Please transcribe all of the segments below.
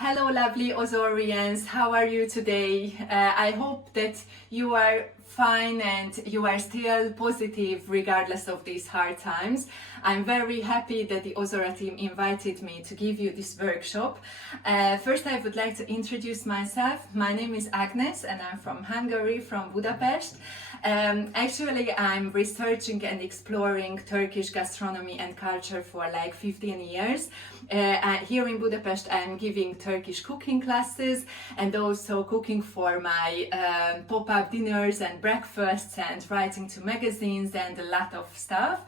Hello lovely Ozorians, how are you today? I hope that you are fine and you are still positive regardless of these hard times. I'm very happy that the Ozora team invited me to give you this workshop. First I would like to introduce myself. My name is Agnes and I'm from Hungary, from Budapest. Actually I'm researching and exploring Turkish gastronomy and culture for like 15 years. Here in Budapest I'm giving Turkish cooking classes and also cooking for my pop-up dinners and breakfasts and writing to magazines and a lot of stuff.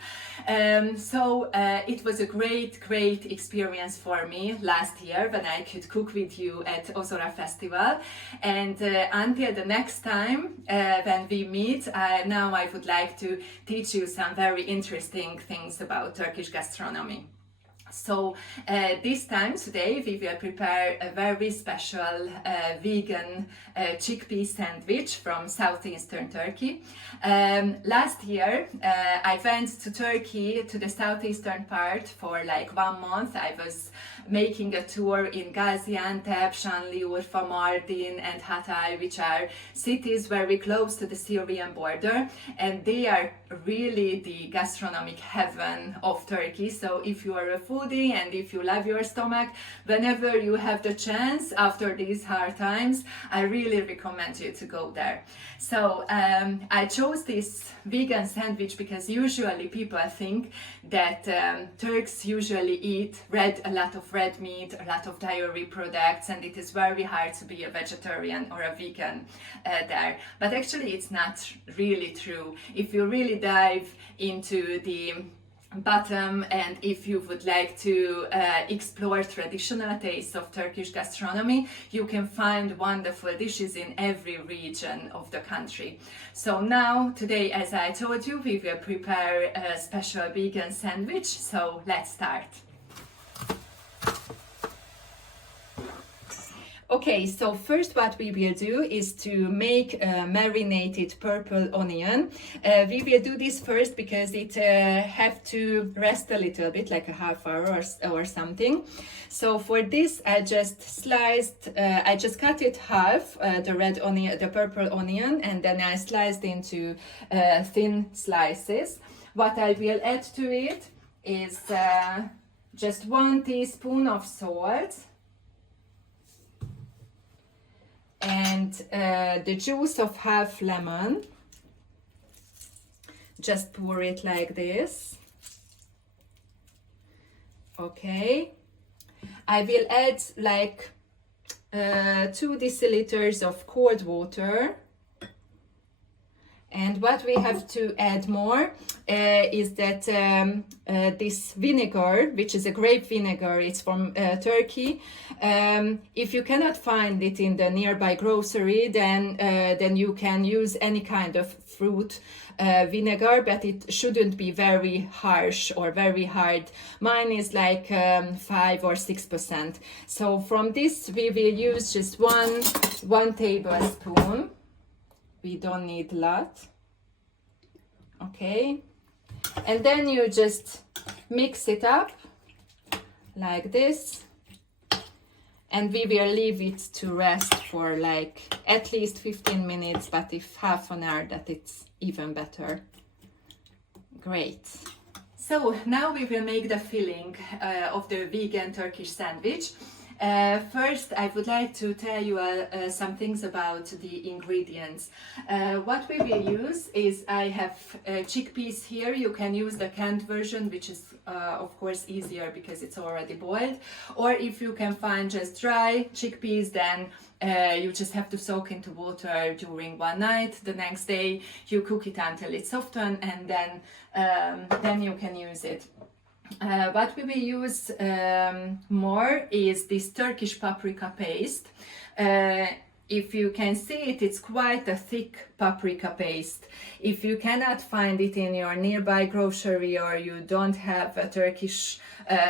So it was a great experience for me last year when I could cook with you at Ozora Festival, and until the next time when we meet, now I would like to teach you some very interesting things about Turkish gastronomy. So this time today we will prepare a very special vegan chickpea sandwich from southeastern Turkey. Last year I went to Turkey, to the southeastern part, for like 1 month. I was making a tour in Gaziantep, Shanli, Urfa, Mardin and Hatay, which are cities very close to the Syrian border, and they are really the gastronomic heaven of Turkey. So if you are a foodie and if you love your stomach, whenever you have the chance after these hard times, I really recommend you to go there. So I chose this vegan sandwich because usually people think that Turks usually eat a lot of red meat, a lot of dairy products, and it is very hard to be a vegetarian or a vegan there. But actually it's not really true. If you really dive into the bottom, and if you would like to explore traditional tastes of Turkish gastronomy, you can find wonderful dishes in every region of the country. So now, today, as I told you, we will prepare a special vegan sandwich, so let's start. Okay, so first what we will do is to make a marinated purple onion. We will do this first because it have to rest a little bit, like a half hour or something. So for this I just cut it half, the red onion, the purple onion, and then I sliced into thin slices. What I will add to it is just 1 teaspoon of salt, and the juice of half lemon. Just pour it like this. Okay, I will add like 2 deciliters of cold water. And what we have to add more is that this vinegar, which is a grape vinegar, it's from Turkey. If you cannot find it in the nearby grocery, then you can use any kind of fruit vinegar, but it shouldn't be very harsh or very hard. Mine is like 5 or 6%. So from this we will use just one tablespoon. We don't need a lot. Okay, and then you just mix it up like this, and we will leave it to rest for like at least 15 minutes, but if half an hour, that it's even better. Great. So now we will make the filling of the vegan Turkish sandwich. First, I would like to tell you some things about the ingredients. What we will use is, I have chickpeas here. You can use the canned version, which is of course easier because it's already boiled. Or if you can find just dry chickpeas, then you just have to soak into water during one night. The next day you cook it until it's softened, and then you can use it. What we will use more is this Turkish paprika paste. If you can see it, it's quite a thick paprika paste. If you cannot find it in your nearby grocery, or you don't have a Turkish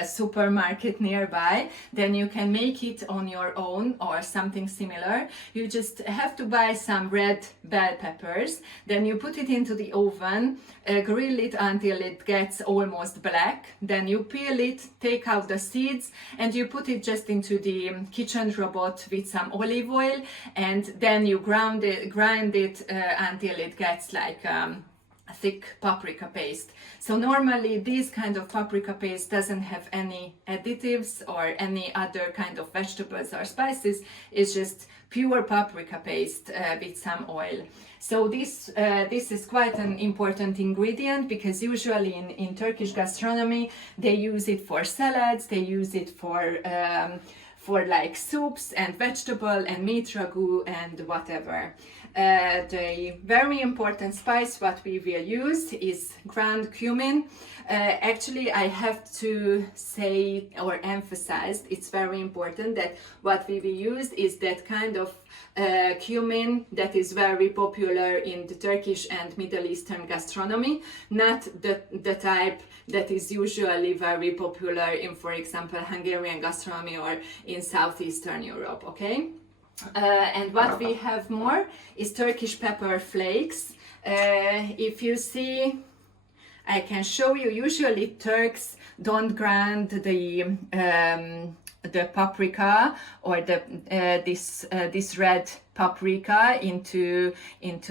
supermarket nearby, then you can make it on your own or something similar. You just have to buy some red bell peppers, then you put it into the oven, grill it until it gets almost black, then you peel it, take out the seeds, and you put it just into the kitchen robot with some olive oil, and then you grind it until it gets like thick paprika paste. So normally this kind of paprika paste doesn't have any additives or any other kind of vegetables or spices. It's just pure paprika paste with some oil. So this is quite an important ingredient, because usually in Turkish gastronomy they use it for salads, they use it for like soups and vegetable and meat ragu and whatever. The very important spice what we will use is ground cumin. Actually, I have to say or emphasize, it's very important that what we will use is that kind of cumin that is very popular in the Turkish and Middle Eastern gastronomy, not the type that is usually very popular in, for example, Hungarian gastronomy or in Southeastern Europe, okay? And what we have more is Turkish pepper flakes. If you see, I can show you, usually Turks don't grind the paprika or this red paprika into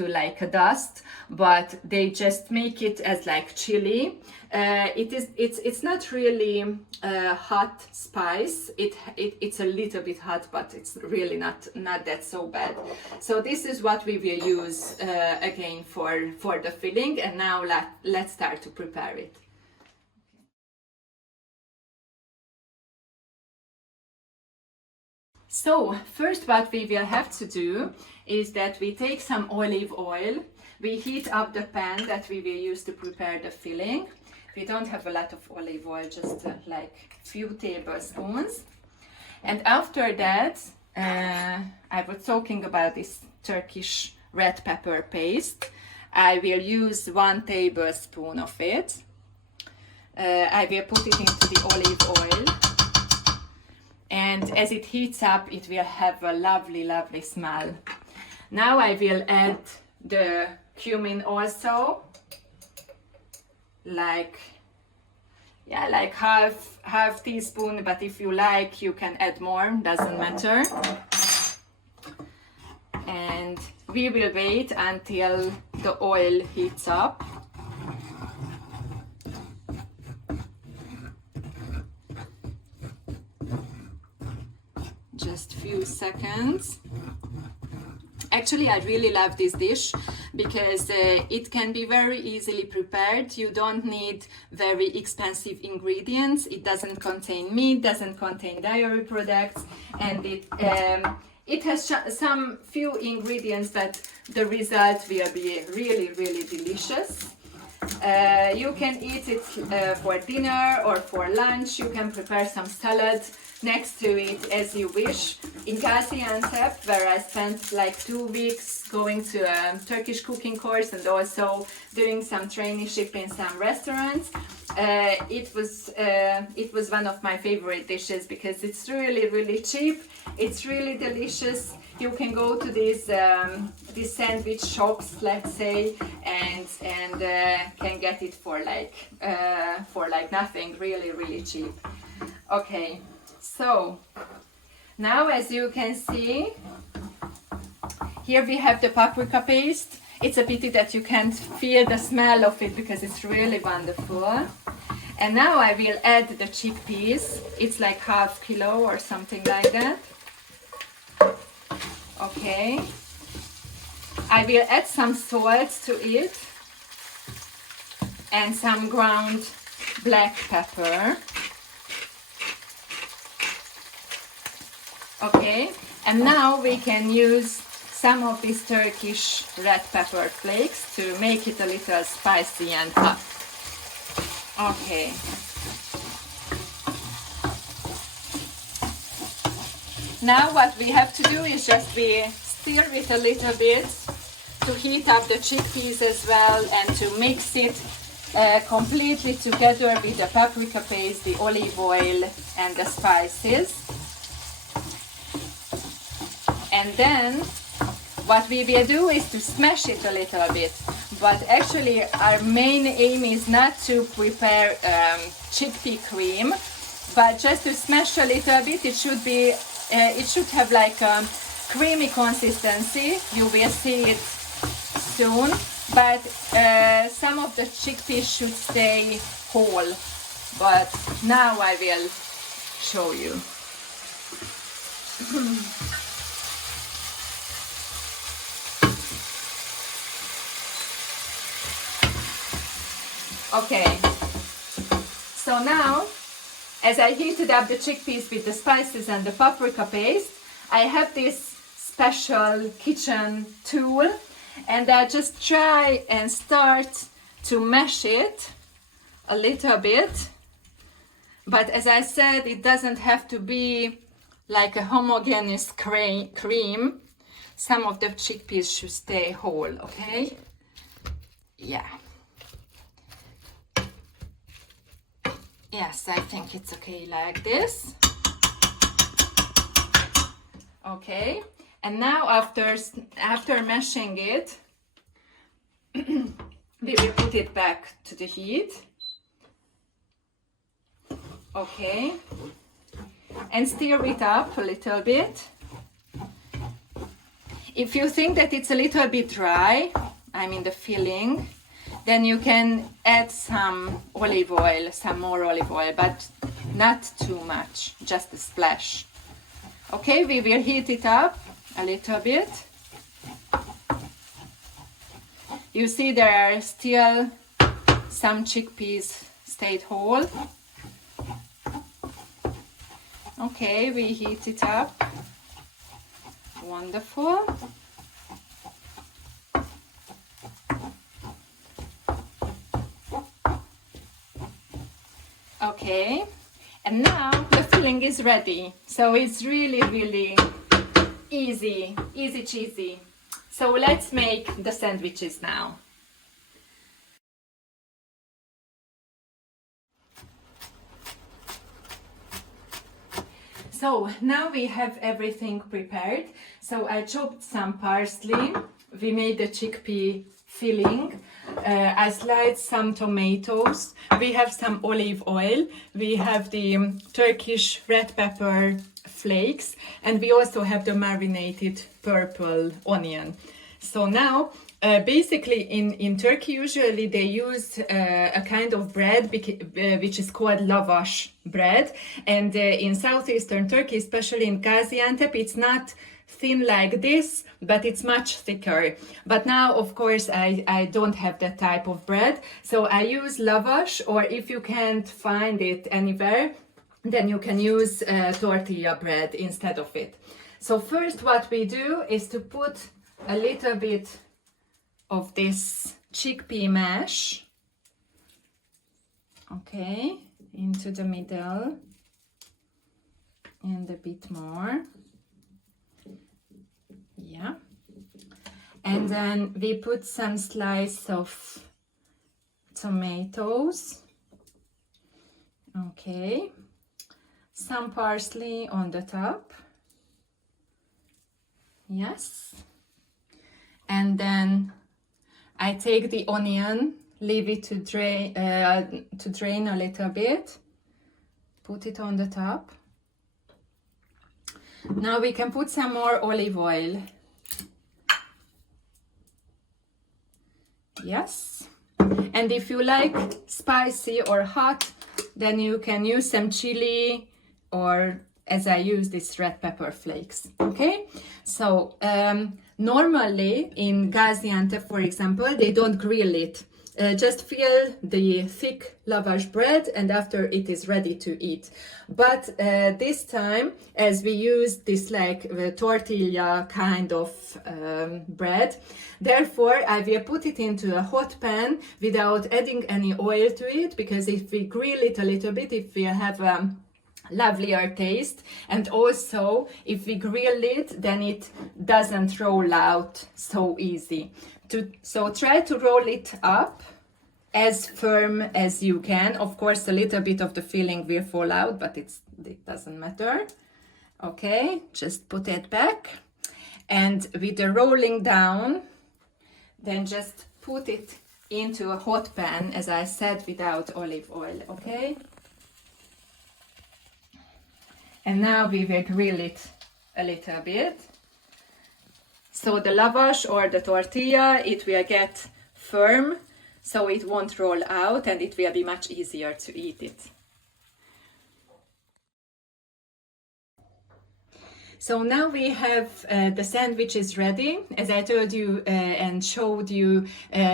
like a dust, but they just make it as like chili. It's not really a hot spice. It's a little bit hot, but it's really not that so bad. So this is what we will use again for the filling, and now let's start to prepare it. So first what we will have to do is that we take some olive oil, we heat up the pan that we will use to prepare the filling. We don't have a lot of olive oil, just like few tablespoons. And after that, I was talking about this Turkish red pepper paste. I will use 1 tablespoon of it. I will put it into the olive oil. And as it heats up, it will have a lovely, lovely smell. Now I will add the cumin also, like half teaspoon, but if you like, you can add more, doesn't matter. And we will wait until the oil heats up. Just few seconds. Actually, I really love this dish because it can be very easily prepared. You don't need very expensive ingredients. It doesn't contain meat, doesn't contain dairy products, and it has some few ingredients that the result will be really, really delicious. You can eat it for dinner or for lunch. You can prepare some salad next to it as you wish. In Gaziantep, where I spent like 2 weeks going to a Turkish cooking course and also doing some traineeship in some restaurants, it was one of my favorite dishes because it's really, really cheap. It's really delicious. You can go to these sandwich shops, let's say, and can get it for like nothing. Really, really cheap. Okay, so now as you can see, here we have the paprika paste. It's a pity that you can't feel the smell of it because it's really wonderful. And now I will add the chickpeas. It's like ½ kilo or something like that. Okay. I will add some salt to it and some ground black pepper. Okay, and now we can use some of these Turkish red pepper flakes to make it a little spicy and hot. Okay. Now what we have to do is just we stir it a little bit to heat up the chickpeas as well and to mix it completely together with the paprika paste, the olive oil and the spices. And then what we will do is to smash it a little bit. But actually our main aim is not to prepare chickpea cream, but just to smash a little bit. It should be, it should have like a creamy consistency. You will see it soon. But some of the chickpeas should stay whole. But now I will show you. Okay, so now as I heated up the chickpeas with the spices and the paprika paste, I have this special kitchen tool and I just try and start to mash it a little bit. But as I said, it doesn't have to be like a homogeneous cream. Some of the chickpeas should stay whole, okay? Yeah. Yes, I think it's okay like this. Okay, and now after mashing it, we will put it back to the heat. Okay, and stir it up a little bit. If you think that it's a little bit dry, I mean the filling, then you can add some olive oil, some more olive oil, but not too much, just a splash. Okay, we will heat it up a little bit. You see there are still some chickpeas stayed whole. Okay, we heat it up. Wonderful. Okay, and now the filling is ready. So it's really, really easy cheesy. So let's make the sandwiches now. So now we have everything prepared. So I chopped some parsley. We made the chickpea filling. I sliced some tomatoes. We have some olive oil. We have the Turkish red pepper flakes. And we also have the marinated purple onion. So now, basically in Turkey, usually they use a kind of bread which is called lavash bread. And in southeastern Turkey, especially in Gaziantep, it's not thin like this, but it's much thicker. But now, of course, I don't have that type of bread. So I use lavash, or if you can't find it anywhere, then you can use tortilla bread instead of it. So first what we do is to put a little bit of this chickpea mash, okay, into the middle, and a bit more. Yeah, and then we put some slice of tomatoes, okay, some parsley on the top, yes, and then I take the onion, leave it to drain a little bit, put it on the top. Now we can put some more olive oil. Yes. And if you like spicy or hot, then you can use some chili, or as I use this red pepper flakes. Okay. So normally in Gaziantep, for example, they don't grill it. Just fill the thick lavash bread and after it is ready to eat. But this time, as we use this like tortilla kind of bread, therefore I will put it into a hot pan without adding any oil to it, because if we grill it a little bit, it will have a lovelier taste, and also if we grill it, then it doesn't roll out so easy. So try to roll it up as firm as you can. Of course, a little bit of the filling will fall out, but it doesn't matter. Okay, just put it back. And with the rolling down, then just put it into a hot pan, as I said, without olive oil, okay? And now we will grill it a little bit. So the lavash or the tortilla, it will get firm, so it won't roll out and it will be much easier to eat it. So now we have the sandwiches ready. As I told you and showed you,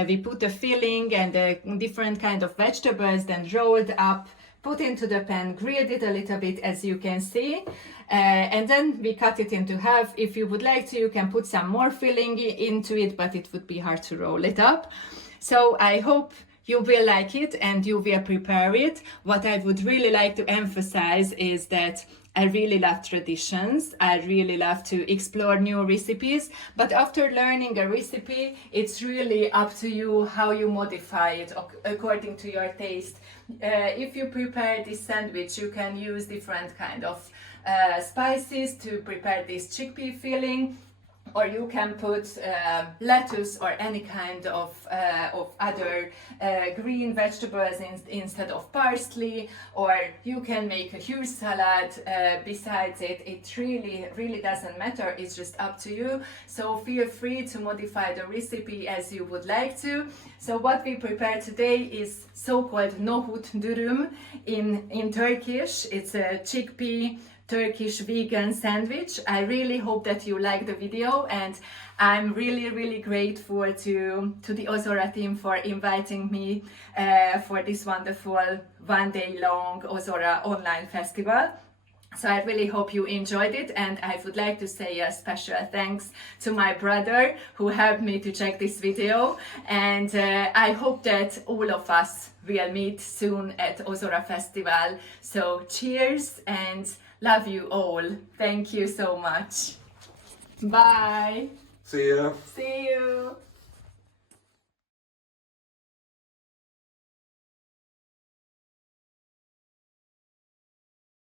we put the filling and the different kind of vegetables, then rolled up, put into the pan, grilled it a little bit, as you can see, and then we cut it into half. If you would like to, you can put some more filling into it, but it would be hard to roll it up. So I hope you will like it and you will prepare it. What I would really like to emphasize is that I really love traditions. I really love to explore new recipes. But after learning a recipe, it's really up to you how you modify it according to your taste. If you prepare this sandwich, you can use different kind of spices to prepare this chickpea filling. Or you can put lettuce or any kind of other green vegetables instead of parsley, or you can make a huge salad besides it. It really doesn't matter, it's just up to you. So feel free to modify the recipe as you would like to. So what we prepare today is so-called nohut dürüm in Turkish. It's a chickpea Turkish vegan sandwich. I really hope that you like the video, and I'm really grateful to the Ozora team for inviting me for this wonderful one-day-long Ozora online festival. So I really hope you enjoyed it, and I would like to say a special thanks to my brother who helped me to check this video, and I hope that all of us will meet soon at Ozora Festival. So cheers and love you all. Thank you so much. Bye. See ya. See you.